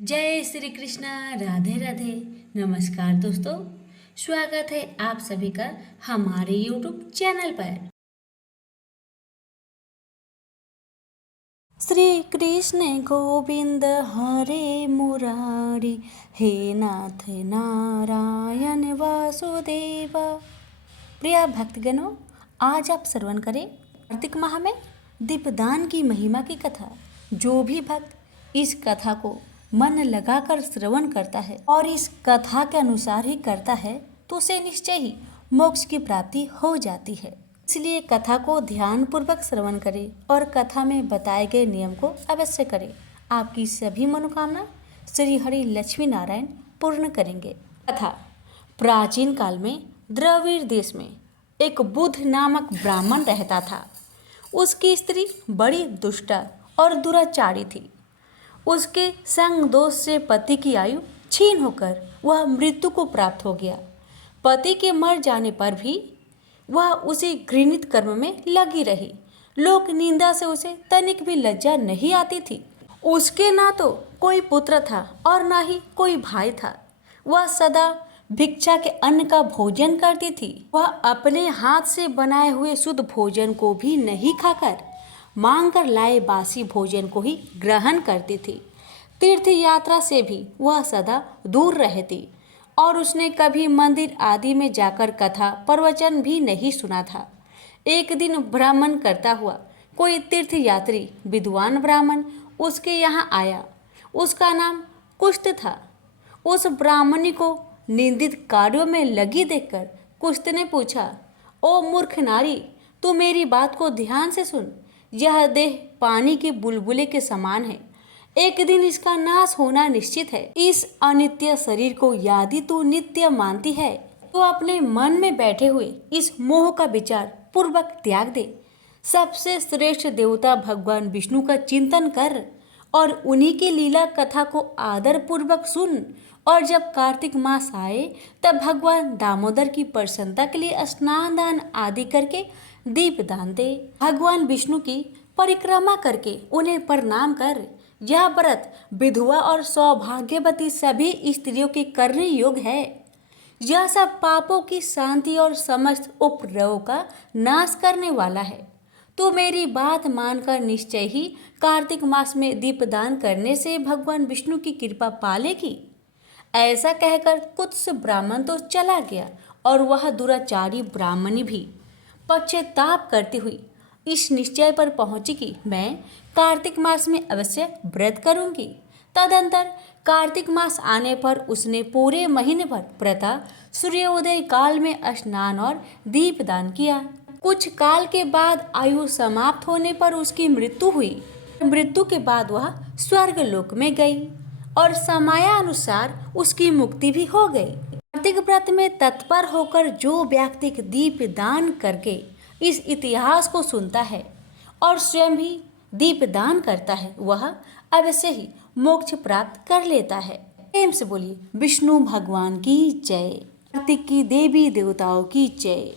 जय श्री कृष्णा। राधे राधे। नमस्कार दोस्तों, स्वागत है आप सभी का हमारे YouTube चैनल पर। श्री कृष्ण गोविंद हरे मुरारी, हे नाथ नारायण वासुदेव। प्रिय भक्तगणों, आज आप श्रवण करें कार्तिक माह में दीपदान की महिमा की कथा। जो भी भक्त इस कथा को मन लगाकर श्रवण करता है और इस कथा के अनुसार ही करता है तो उसे निश्चय ही मोक्ष की प्राप्ति हो जाती है। इसलिए कथा को ध्यान पूर्वक श्रवण करें और कथा में बताए गए नियम को अवश्य करें। आपकी सभी मनोकामना श्री हरि लक्ष्मी नारायण पूर्ण करेंगे। कथा। प्राचीन काल में द्रविड़ देश में एक बुद्ध नामक ब्राह्मण रहता था। उसकी स्त्री बड़ी दुष्ट और दुराचारी थी। उसके संग दोष से पति की आयु छीन होकर वह मृत्यु को प्राप्त हो गया। पति के मर जाने पर भी वह उसी घृणित कर्म में लगी रही। लोक निंदा से उसे तनिक भी लज्जा नहीं आती थी। उसके ना तो कोई पुत्र था और ना ही कोई भाई था। वह सदा भिक्षा के अन्न का भोजन करती थी। वह अपने हाथ से बनाए हुए शुद्ध भोजन को भी नहीं खाकर मांग कर लाए बासी भोजन को ही ग्रहण करती थी। तीर्थ यात्रा से भी वह सदा दूर रहती और उसने कभी मंदिर आदि में जाकर कथा प्रवचन भी नहीं सुना था। एक दिन भ्रमण करता हुआ कोई तीर्थ यात्री विद्वान ब्राह्मण उसके यहाँ आया। उसका नाम कुष्ठ था। उस ब्राह्मणी को निंदित कार्यों में लगी देखकर कुष्ठ ने पूछा, ओ मूर्ख नारी, तू मेरी बात को ध्यान से सुन। यह देह पानी के बुलबुले के समान है। एक दिन इसका नाश होना निश्चित है। इस अनित्य शरीर को यदि तू नित्य मानती है तो अपने मन में बैठे हुए इस मोह का विचार पूर्वक त्याग दे। सबसे श्रेष्ठ देवता भगवान विष्णु का चिंतन कर और उन्हीं की लीला कथा को आदर पूर्वक सुन। और जब कार्तिक मास आए तब भगवान दामोदर की प्रसन्नता के लिए स्नान दान आदि करके दीप दान दे। भगवान विष्णु की परिक्रमा करके उन्हें प्रणाम कर। यह व्रत विधवा और सौभाग्यवती सभी स्त्रियों के करने योग्य है। यह सब पापों की शांति और समस्त उपद्रवों का नाश करने वाला है। तो मेरी बात मानकर निश्चय ही कार्तिक मास में दीपदान करने से भगवान विष्णु की कृपा पालेगी। ऐसा कहकर कुत्स ब्राह्मण तो चला गया और वह दुराचारी ब्राह्मणी भी पश्चाताप करती हुई इस निश्चय पर पहुंची कि मैं कार्तिक मास में अवश्य व्रत करूंगी। तदंतर कार्तिक मास आने पर उसने पूरे महीने भर प्रातः सूर्योदय काल में स्नान और दीपदान किया। कुछ काल के बाद आयु समाप्त होने पर उसकी मृत्यु हुई। मृत्यु के बाद वह स्वर्ग लोक में गई और समयानुसार उसकी मुक्ति भी हो गई। कार्तिक व्रत में तत्पर होकर जो व्यक्ति दीप दान करके इस इतिहास को सुनता है और स्वयं भी दीप दान करता है, वह अवश्य ही मोक्ष प्राप्त कर लेता है। प्रेम से बोलिए विष्णु भगवान की जय। कार्तिक की देवी देवताओं की जय।